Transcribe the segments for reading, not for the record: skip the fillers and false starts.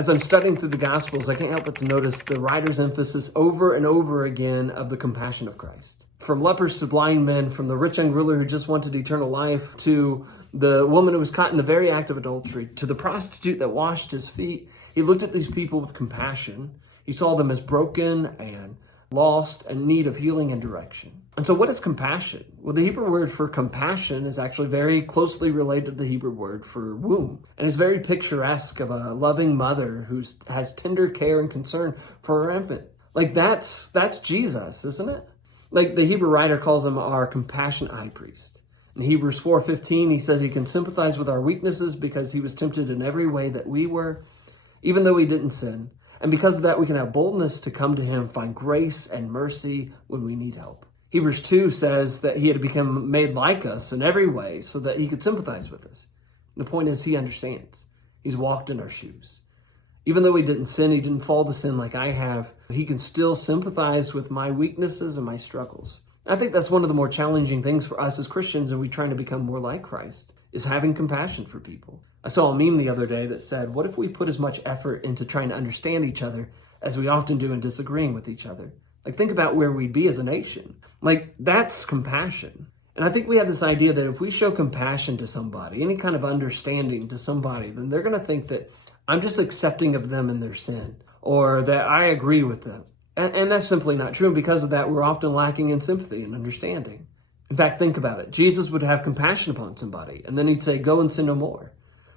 As I'm studying through the Gospels, I can't help but to notice the writer's emphasis over and over again of the compassion of Christ. From lepers to blind men, from the rich young ruler who just wanted eternal life, to the woman who was caught in the very act of adultery, to the prostitute that washed his feet, he looked at these people with compassion. He saw them as broken and lost and in need of healing and direction. And so what is compassion? Well, the Hebrew word for compassion is actually very closely related to the Hebrew word for womb. And it's very picturesque of a loving mother who has tender care and concern for her infant. Like that's Jesus, isn't it? Like the Hebrew writer calls him our compassionate high priest. In Hebrews 4:15, he says he can sympathize with our weaknesses because he was tempted in every way that we were, even though he didn't sin. And because of that, we can have boldness to come to him, find grace and mercy when we need help. Hebrews 2 says that he had become made like us in every way so that he could sympathize with us. The point is he understands. He's walked in our shoes. Even though he didn't sin, he didn't fall to sin like I have, he can still sympathize with my weaknesses and my struggles. I think that's one of the more challenging things for us as Christians, and we trying to become more like Christ, is having compassion for people. I saw a meme the other day that said, what if we put as much effort into trying to understand each other as we often do in disagreeing with each other? Like, think about where we'd be as a nation. Like, that's compassion. And I think we have this idea that if we show compassion to somebody, any kind of understanding to somebody, then they're going to think that I'm just accepting of them in their sin, or that I agree with them. And that's simply not true. And because of that, we're often lacking in sympathy and understanding. In fact, think about it. Jesus would have compassion upon somebody, and then he'd say, go and sin no more.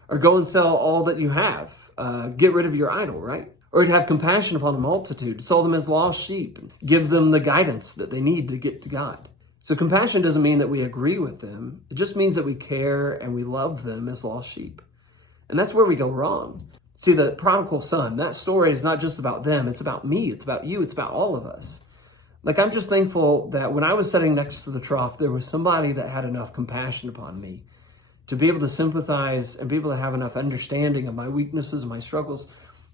Or go and sell all that you have. Get rid of your idol, right? Or he'd have compassion upon the multitude, saw them as lost sheep, and give them the guidance that they need to get to God. So compassion doesn't mean that we agree with them. It just means that we care and we love them as lost sheep. And that's where we go wrong. See, the prodigal son, that story is not just about them. It's about me. It's about you. It's about all of us. Like, I'm just thankful that when I was sitting next to the trough, there was somebody that had enough compassion upon me to be able to sympathize and be able to have enough understanding of my weaknesses and my struggles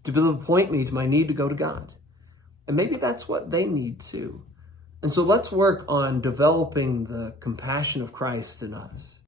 to be able to point me to my need to go to God. And maybe that's what they need too. And so let's work on developing the compassion of Christ in us.